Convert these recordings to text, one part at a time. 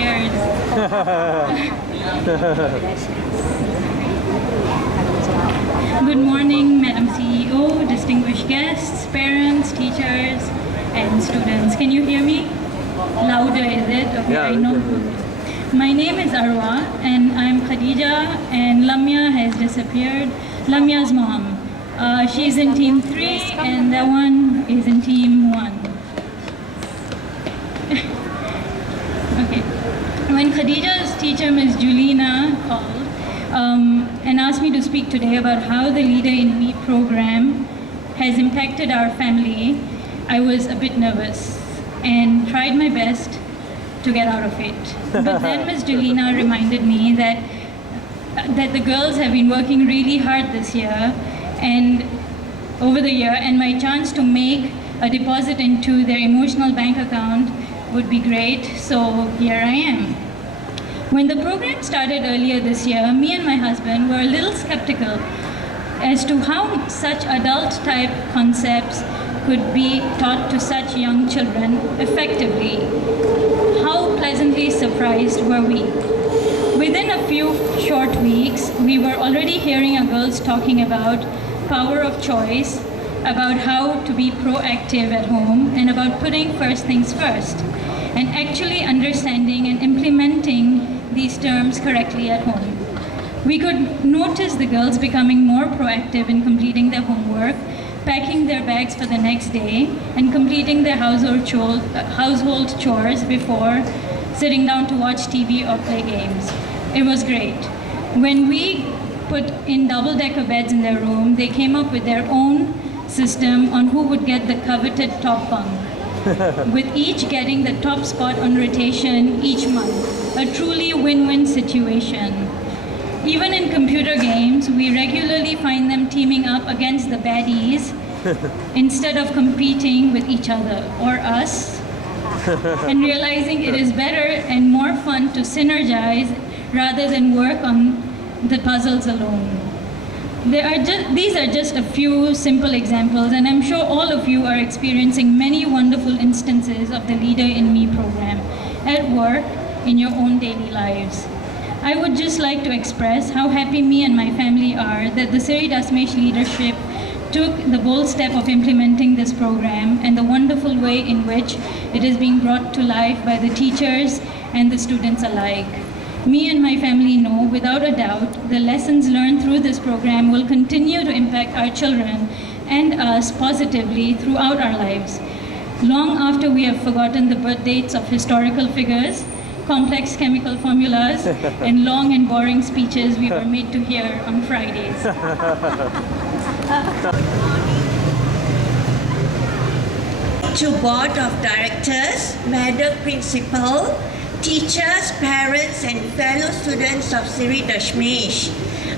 Cheers. Good morning, Madam CEO, distinguished guests, parents, teachers, and students. Can you hear me? Louder, is it? Okay, Yeah, I know. we can hear My name is Arwa, and I'm Khadija, and Lamia has disappeared. Lamia's mom. She's in team 3, and that one is in team 1. Okay. When Khadija's teacher, Ms. Julina, called and asked me to speak today about how the Leader in Me program has impacted our family, I was a bit nervous and tried my best to get out of it. But then Ms. Julina reminded me that the girls have been working really hard this year and over the year, and my chance to make a deposit into their emotional bank account would be great, so here I am. When the program started earlier this year, me and my husband were a little skeptical as to how such adult-type concepts could be taught to such young children effectively. How pleasantly surprised were we? Within a few short weeks, we were already hearing our girls talking about power of choice, about how to be proactive at home, and about putting first things first, and actually understanding and implementing these terms correctly at home. We could notice the girls becoming more proactive in completing their homework, packing their bags for the next day, and completing their household chores before sitting down to watch TV or play games. It was great. When we put in double-decker beds in their room, they came up with their own system on who would get the coveted top bunk, with each getting the top spot on rotation each month. A truly win-win situation. Even in computer games, we regularly find them teaming up against the baddies instead of competing with each other or us, and realizing it is better and more fun to synergize rather than work on the puzzles alone. These are just a few simple examples, and I'm sure all of you are experiencing many wonderful instances of the Leader in Me program at work, in your own daily lives. I would just like to express how happy me and my family are that the Siri Dasmesh leadership took the bold step of implementing this program and the wonderful way in which it is being brought to life by the teachers and the students alike. Me and my family know without a doubt the lessons learned through this program will continue to impact our children and us positively throughout our lives, long after we have forgotten the birth dates of historical figures, complex chemical formulas, and long and boring speeches we were made to hear on Fridays. To Board of Directors, Madam Principal, teachers, parents, and fellow students of Siri Dasmesh.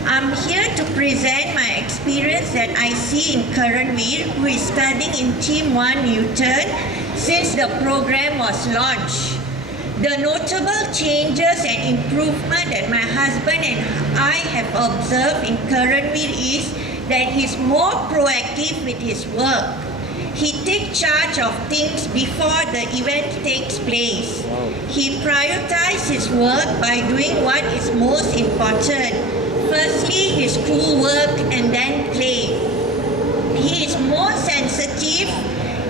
I'm here to present my experience that I see in Karanveer, who is studying in Team 1 Newton since the program was launched. The notable changes and improvement that my husband and I have observed in Karanveer is that he's more proactive with his work. He takes charge of things before the event takes place. He prioritizes his work by doing what is most important. Firstly, his schoolwork and then play. He is more sensitive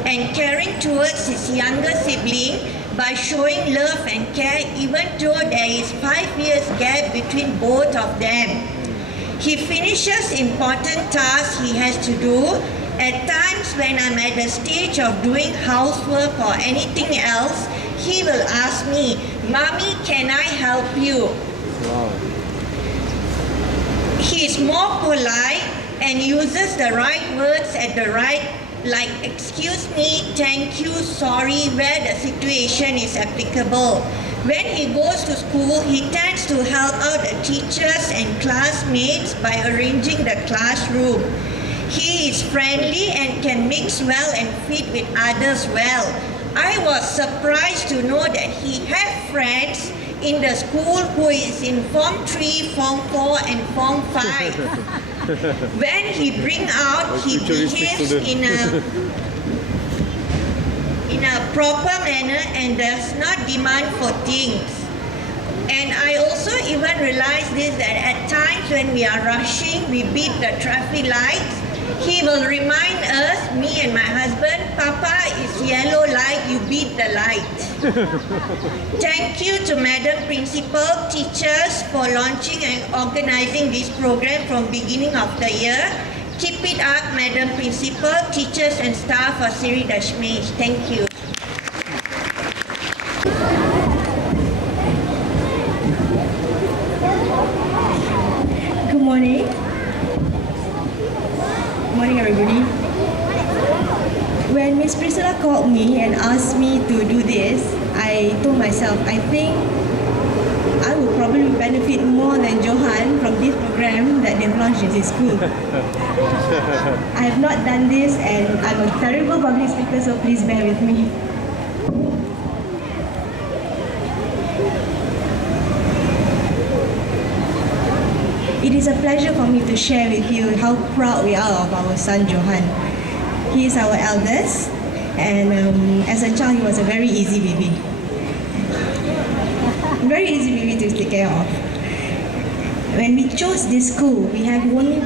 and caring towards his younger sibling by showing love and care even though there is 5 years gap between both of them. He finishes important tasks he has to do. At times when I'm at the stage of doing housework or anything else, he will ask me, "Mommy, can I help you?" Wow. He is more polite and uses the right words at the right, like excuse me, thank you, sorry, where the situation is applicable. When he goes to school, he tends to help out the teachers and classmates by arranging the classroom. He is friendly and can mix well and fit with others well. I was surprised to know that he had friends in the school who is in Form 3, Form 4 and Form 5. When he bring out, he behaves in a proper manner and does not demand for things. And I also even realized this, that at times when we are rushing, we beat the traffic lights. He will remind us, me and my husband, Papa, it's yellow light, you beat the light. Thank you to Madam Principal, teachers for launching and organizing this program from beginning of the year. Keep it up, Madam Principal, teachers and staff of Sri Dashmesh. Thank you. Good morning. Good morning, everybody. When Miss Priscilla called me and asked me to do this, I told myself, I think I will probably benefit more than Johan from this program that they've launched in his school. I have not done this and I'm a terrible public speaker, so please bear with me. It is a pleasure for me to share with you how proud we are of our son Johan. He is our eldest, and as a child he was a very easy baby. Very easy baby to take care of. When we chose this school, we have only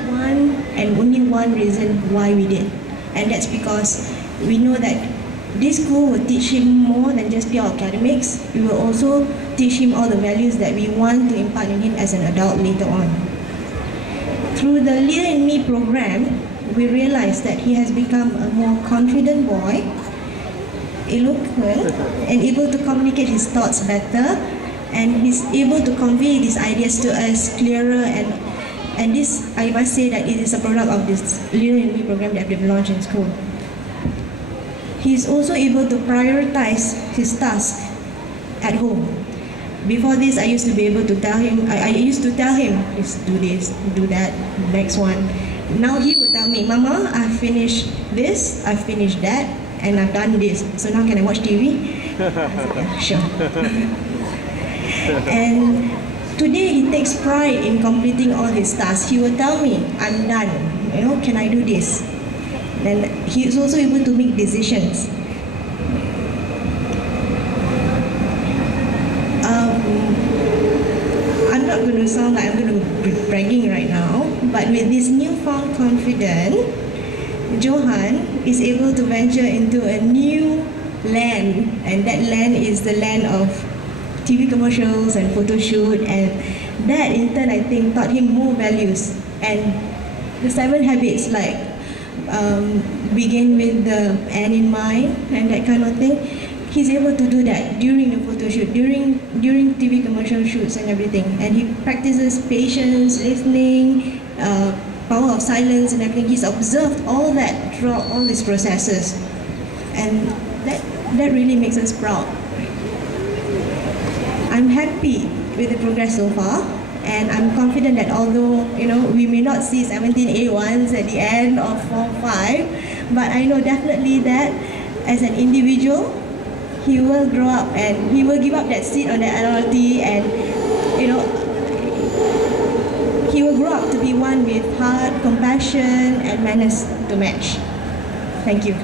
one reason why we did, and that's because we know that this school will teach him more than just pure academics. We will also teach him all the values that we want to impart in him as an adult later on. Through the Leader in Me program, we realized that he has become a more confident boy, eloquent, and able to communicate his thoughts better, and he's able to convey these ideas to us clearer, and this, I must say that it is a product of this Leader in Me program that we've launched in school. He's also able to prioritize his tasks at home. Before this, I used to be able to tell him, I used to tell him, please do this, do that, next one. Now he would tell me, Mama, I've finished this, I've finished that, and I've done this. So now can I watch TV? I said, yeah, sure. And today he takes pride in completing all his tasks. He will tell me, I'm done, can I do this? And he is also able to make decisions. I'm not going to sound like I'm going to be bragging right now, but with this newfound confidence, Johan is able to venture into a new land, and that land is the land of TV commercials and photo shoot, and that in turn I think taught him more values. And the 7 habits, like begin with the end in mind and that kind of thing, he's able to do that during the photo shoot, during TV commercial shoots and everything. And he practices patience, listening, power of silence and everything. He's observed all that throughout all these processes, and that really makes us proud. I'm happy with the progress so far, and I'm confident that although we may not see 17 A1s at the end of Form 5, but I know definitely that as an individual, he will grow up and he will give up that seat on the LRT, and he will grow up to be one with heart, compassion, and manners to match. Thank you.